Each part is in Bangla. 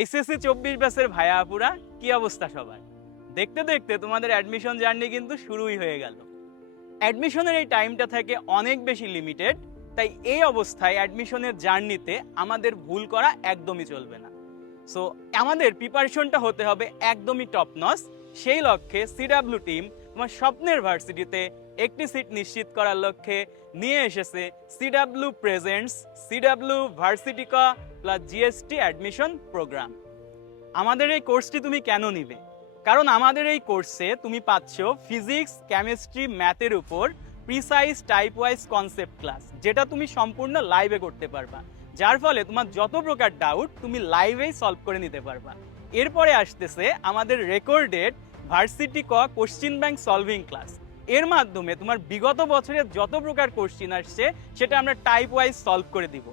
এইচএসসি চব্বিশ ব্যাচের ভাইয়া আপুরা কি অবস্থা সবার? দেখতে দেখতে তোমাদের অ্যাডমিশন জার্নি কিন্তু শুরুই হয়ে গেল। অ্যাডমিশনের এই টাইমটা থাকে অনেক বেশি লিমিটেড তাই এই অবস্থায় অ্যাডমিশনের জার্নিতে আমাদের ভুল করা একদমই চলবে না। সো আমাদের প্রিপারেশনটা হতে হবে একদমই টপ নস সেই লক্ষ্যে সিডাব্লিউ টিম তোমার স্বপ্নের ভার্সিটিতে একটি সিট নিশ্চিত করার লক্ষ্যে নিয়ে এসেছে সিডাব্লিউ প্রেজেন্টস সিডাব্লিউ ভার্সিটিকা প্লাস জিএসটি অ্যাডমিশন প্রোগ্রাম আমাদের এই কোর্সটি তুমি কেন নিবে কারণ আমাদের এই কোর্সে তুমি পাচ্ছ ফিজিক্স কেমিস্ট্রি ম্যাথের উপর precise type wise concept class যেটা তুমি সম্পূর্ণ লাইভে করতে পারবা। যার ফলে তোমার যত প্রকার ডাউট তুমি লাইভেই সলভ করে নিতে পারবা। এরপরে আসতেছে আমাদের রেকর্ডেড ভার্সিটি ক কোশ্চিন ব্যাংক সলভিং ক্লাস এর মাধ্যমে তোমার বিগত বছরের যত প্রকার কোশ্চিন আসছে, সেটা আমরা টাইপ ওয়াইজ সলভ করে দিব।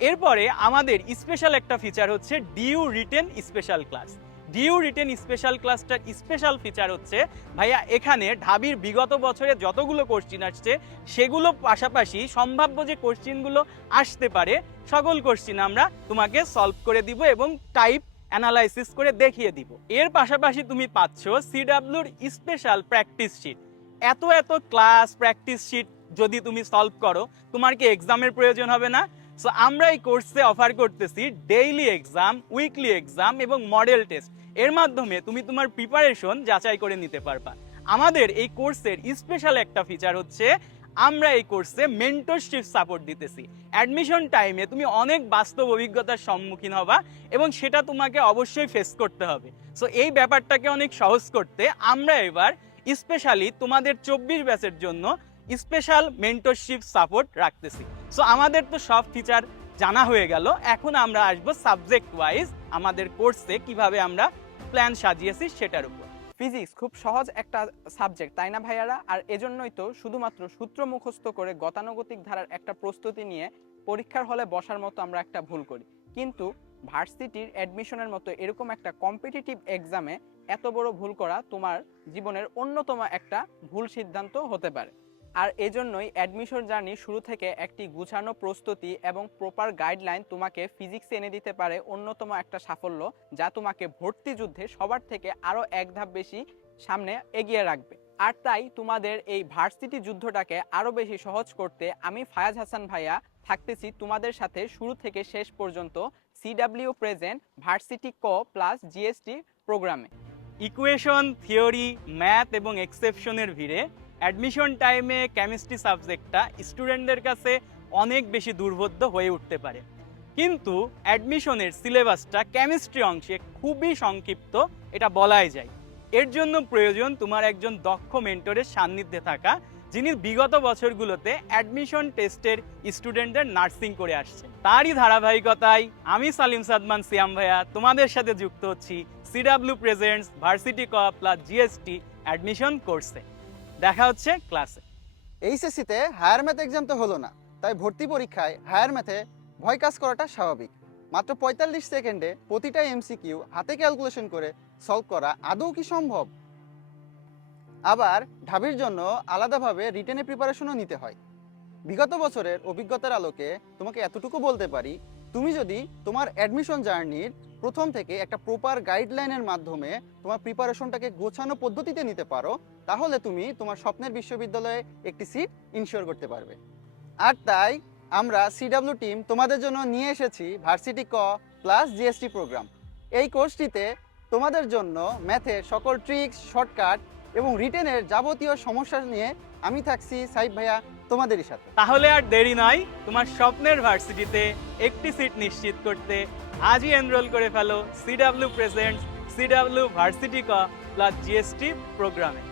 এরপরে আমাদের স্পেশাল একটা ফিচার হচ্ছে DU written special class DU written special ক্লাসটার special feature হচ্ছে, ভাইয়া, এখানে ঢাবির বিগত বছরে যতগুলো কোশ্চিন আসছে, সেগুলো পাশাপাশি সম্ভাব্য যে কোশ্চিনগুলো আসতে পারে, সকল কোশ্চিন আমরা তোমাকে সলভ করে দিব এবং টাইপ অ্যানালাইসিস করে দেখিয়ে দিব। এর পাশাপাশি তুমি পাচ্ছ সিডাব্লিউর স্পেশাল প্র্যাকটিস শিট এত এত ক্লাস প্র্যাকটিস শিট যদি তুমি সলভ করো, তোমার কি এক্সামের প্রয়োজন হবে না? সো আমরা এই কোর্সে অফার করতেছি ডেইলি এক্সাম উইকলি এক্সাম এবং মডেল টেস্ট এর মাধ্যমে তুমি তোমার প্রিপারেশন যাচাই করে নিতে পারবা। আমাদের এই কোর্সের স্পেশাল একটা ফিচার হচ্ছে, আমরা এই কোর্সে মেন্টরশিপ সাপোর্ট দিতেছি। অ্যাডমিশন টাইমে তুমি অনেক বাস্তব অভিজ্ঞতার সম্মুখীন হবা এবং সেটা তোমাকে অবশ্যই ফেস করতে হবে। সো এই ব্যাপারটাকে অনেক সহজ করতে আমরা এবার স্পেশালি তোমাদের চব্বিশ ব্যাচের জন্য স্পেশাল মেন্টরশিপ সাপোর্ট রাখতেছি। সো আমাদের তো সব ফিচার জানা হয়ে গেল। এখন আমরা আসব সাবজেক্ট ওয়াইজ আমাদের কোর্সে কীভাবে আমরা প্ল্যান সাজিয়েছি সেটার উপর। ফিজিক্স খুব সহজ একটা সাবজেক্ট তাই না ভাইয়ারা? আর এজন্যই তো শুধুমাত্র সূত্র মুখস্থ করে গতানুগতিক ধারার একটা প্রস্তুতি নিয়ে পরীক্ষার হলে বসার মতো আমরা একটা ভুল করি। কিন্তু ভার্সিটির অ্যাডমিশনের মতো এরকম একটা কম্পিটিটিভ এক্সামে এত বড় ভুল করা তোমার জীবনের অন্যতম একটা ভুল সিদ্ধান্ত হতে পারে। আর এজন্যই অ্যাডমিশন জার্নি শুরু থেকে একটি গুছানো প্রস্তুতি এবং প্রপার গাইডলাইন তোমাকে ফিজিক্স এনে দিতে পারে অন্যতম একটা সাফল্য, যা তোমাকে ভর্তি যুদ্ধে সবার থেকে আরও এক ধাপ বেশি সামনে এগিয়ে রাখবে। আর তাই তোমাদের এই ভার্সিটি যুদ্ধটাকে আরও বেশি সহজ করতে আমি ফায়াজ হাসান ভাইয়া থাকতেছি তোমাদের সাথে শুরু থেকে শেষ পর্যন্ত সিডাব্লিউ প্রেজেন্ট ভার্সিটি ক প্লাস জিএসটি প্রোগ্রামে ইকুয়েশন থিওরি ম্যাথ এবং এক্সেপশনের ভিড়ে অ্যাডমিশন টাইমে কেমিস্ট্রি সাবজেক্টটা স্টুডেন্টদের কাছে অনেক বেশি দুর্বোধ্য হয়ে উঠতে পারে। কিন্তু অ্যাডমিশনের সিলেবাসটা কেমিস্ট্রি অংশে খুবই সংক্ষিপ্ত, এটা বলাই যায়। এর জন্য প্রয়োজন তোমার একজন দক্ষ মেন্টরের সান্নিধ্যে থাকা, যিনি বিগত বছরগুলোতে অ্যাডমিশন টেস্টের স্টুডেন্টদের নার্সিং করে আসছেন। তারই ধারাবাহিকতায় আমি সালিম সাদমান সিয়াম ভাইয়া, তোমাদের সাথে যুক্ত হচ্ছি, সিডাব্লিউ প্রেজেন্টস, ভার্সিটি ক প্লাস জিএসটি অ্যাডমিশন কোর্সে। দেখা হচ্ছে ক্লাসে। এইচএসসিতে হায়ার ম্যাথ এক্সাম তো হলো না, তাই ভর্তি পরীক্ষায় হায়ার ম্যাথে ভয় কাজ করাটা স্বাভাবিক। মাত্র পঁয়তাল্লিশ সেকেন্ডে প্রতিটা এমসিকিউ হাতে ক্যালকুলেশন করে সলভ করা আদৌ কি সম্ভব? আবার ঢাবির জন্য আলাদাভাবে রিটেনে প্রিপারেশনও নিতে হয়। বিগত বছরের অভিজ্ঞতার আলোকে তোমাকে এতটুকু বলতে পারি তুমি যদি তোমার অ্যাডমিশন জার্নির প্রথম থেকে একটা প্রপার গাইডলাইনের মাধ্যমে তোমার প্রিপারেশনটাকে গোছানো পদ্ধতিতে নিতে পারো, তাহলে তুমি তোমার স্বপ্নের বিশ্ববিদ্যালয়ে একটি সিট ইনশিওর করতে পারবে। আর তাই আমরা সিডাব্লিউ টিম তোমাদের জন্য নিয়ে এসেছি ভার্সিটি ক প্লাস জিএসটি প্রোগ্রাম এই কোর্সটিতে তোমাদের জন্য ম্যাথের সকল ট্রিক্স শর্টকাট এবং রিটেনের যাবতীয় সমস্যা নিয়ে আমি থাকছি সাইব ভাইয়া। তোমাদেরই সাথে। তাহলে আর দেরি নয়, তোমার স্বপ্নের ভার্সিটিতে একটি সিট নিশ্চিত করতে। আজই এনরোল করে ফেলো সিডাব্লিউ প্রেজেন্ট সিডাব্লিউ ভার্সিটি ক প্লাস জিএসটি প্রোগ্রামে